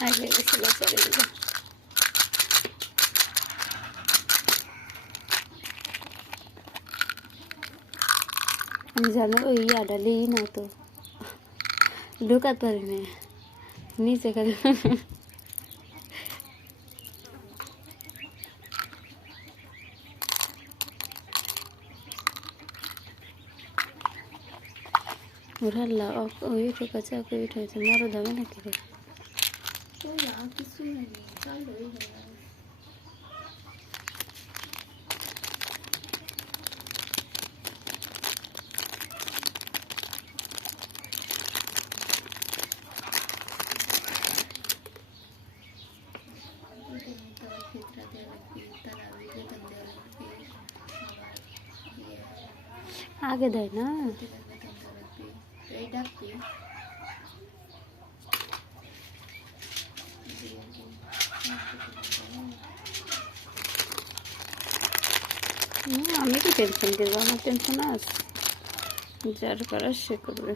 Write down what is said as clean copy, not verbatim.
আগে গেছিল চলে গেল। আমি জানো ওই আডালেই না তো ঢোকাতে পারি না নিচে খালি উঠাল্লা ওই ঠোকাছে ওকে উঠাইছে মারো যাবে নাকি রে কিছু নেই চালু হয়ে গেল আগে দেয় না আমি কি টেনশন করবো আমার টেনশন আছে যার করার সে করবে